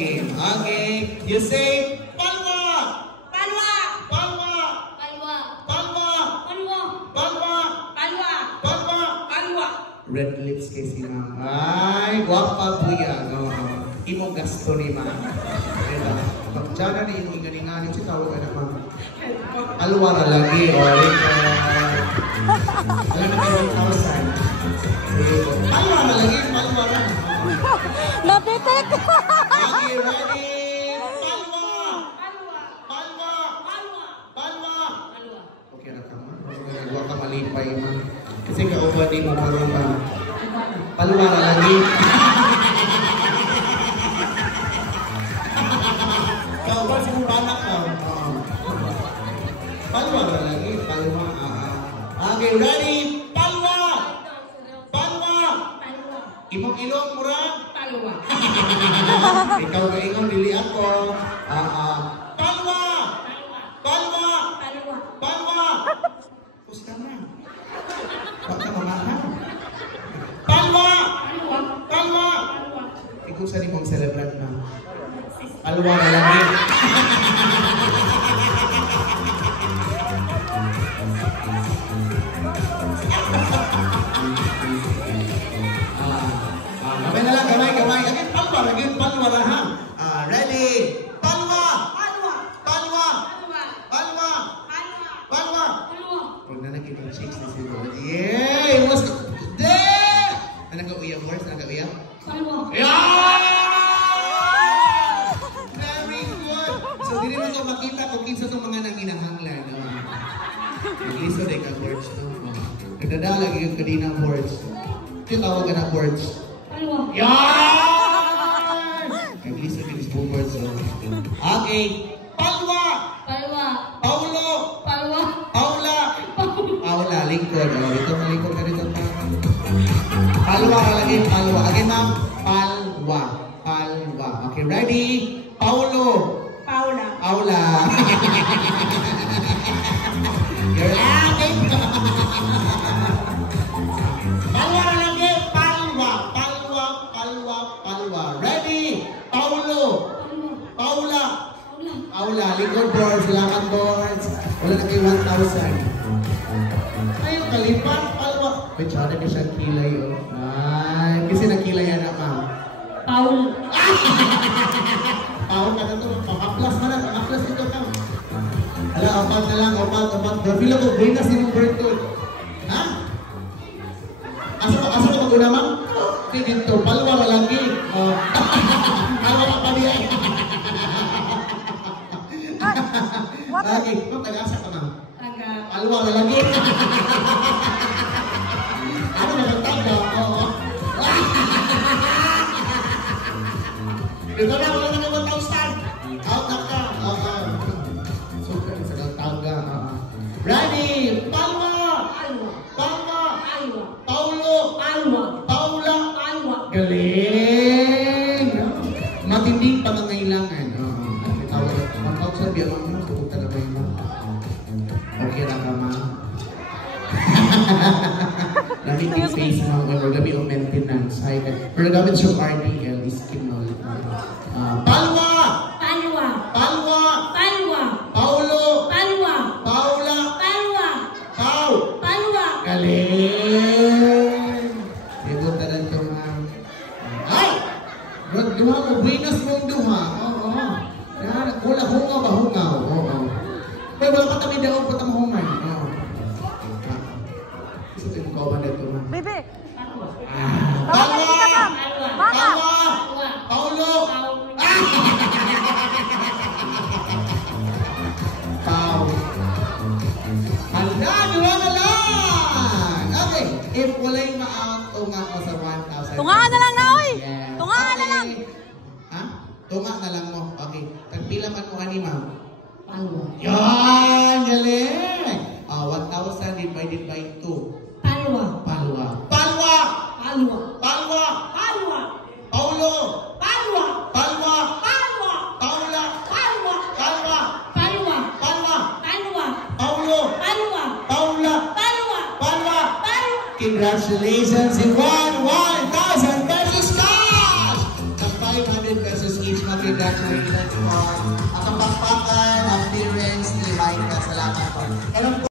game. Okay, you say palwa. Palwa. Palwa. Palwa. Palwa. Palwa. Palwa. Palwa. Palwa. Palwa. Red lips kay si ma'am. Ay, guwapa po yan. Imo gasto ni ma'am. Diba? Pagtsara na imo inganinganin si tawag ka na ma'am. Alwa na lagi. Alright. Alam na kayo 1,000. Alwa na lagi. Alwa na. Napitik! Okay, ready? Palwa! Palwa. Palwa! Palwa. Palwa! Palwa. Okay na ka ma'am. Huwag ka malipay ma'am. Kasi ka-over di mo parang ma'am. Palwa na lagi. Ka-over si mong banak ka. Palwa na lagi. Palwa. Okay, ready? Palwa! Palwa! Palwa. Imong ilong murag? Palwa. Ikaw na ingon, dili ako. Palwa! Palwa. Palwa! Palwa. Palwa! Pusta na. Huwag ka mamahal. Palwa! Palwa. Palwa! Palwa. Ikaw sa mong celebrant na. Palwa na lagi. Gamay na lang, gamay. Again, palwa. Again, palwa na ha. Ready? Palwa! Palwa. Palwa! Palwa. Palwa! Palwa. Palwa! Palwa. Huwag na nakita yung chicks na siguro. Yay! What's the... There! Nag-uya, Morris? Nag-uya? Palwa. Yeah! Very good! So, di rin ito makita kung kinsa itong mga nanginahanglan. Nagliso na ka words to. Nagdadalag yung kanina words. Ito yung tawag ka na words. Palwa. Yan! Nagliso ka yung words. Okay. Palwa! Palwa. Paulo! Palwa. Paula! Paula, lingkod. Ito ang lingkod ka dito. Palwa ka lagi. Palwa. Again, ma'am. Palwa. Palwa. Okay, ready? Paulo! Paula. Paula! You're laughing! Palwa ka lagi. Palwa. Palwa. Palwa. Palwa. Ready? Paulo! Palwa. Paula! Paula. Paula, lingkod boards, silangan boards. Wala na kayo 1,000. Ayun, kalipan, palwa. May tsara ka siyang kilay, oh. Ay, kasi nakilay yan na, ma'am. Paul. Paul ka na ito, pang-aplas na lang, pang-aplas ito ka. Hala, opat na lang, opat. Feel ako, buinas din yung birthday. Ha? Asa ka mag-una, ma'am? Okay, dito, palwa na lagi. Palwa ka pa niya. Okay, ma'am, taga-asa ka, ma'am. Taga. Palwa na lagi. Ano na nagtaga? Oo. Dito na, wala na naman 1,000. Out na ka. Super, sa nagtaga. Ready? Palwa! Palwa. Palwa! Palwa. Paulo! Palwa. Paula! Palwa. Galing! Matinding pangangailangan. Ang sabi, ang mga suot talaga yun. Okay lang ka, ma'am. Lamig yung face mo, or gabi yung maintenance. Pero gamit siya RDL, is kinol. Palwa! Palwa. Palwa! Palwa. Paulo! Palwa. Paula! Palwa. Pau! Palwa. Galing! Ibot na lang ito, ma'am. Ay! Duha ko, buenas mong duha. Oo. Yan, wala hungaw ba? Hungaw. Oo. Pero wala pa kami daw, patamahuman. Oo. Gusto ko yung kawan na ito, ma'am. Bebe! Palwa! Palwa. Mama! Palwa. Paulo! Paul. Pau! Hala, duha na lang! Okay, if wala'y ma-out, tunga ko sa 1,000. Tungaan na lang na, oy! Yes. Tungaan na lang! Ha? Tunga na lang mo. Okay. Tagpila man mo ani, ma'am. Palwa. Yan! Galing! 1,000 divided by 2. Palwa. Palwa. Palwa! Palwa. Palwa! Palwa. Paulo! Palwa. Palwa! Palwa. Paula! Palwa. Palwa! Palwa. Palwa! Palwa. Paulo! Palwa. Paula! Palwa. Palwa! Palwa. Congratulations! You won 1,000 pesos cash! The 500 pesos each, mga Congratulations po. Ang kapakpakan ng parents ni Micah. Salamat po.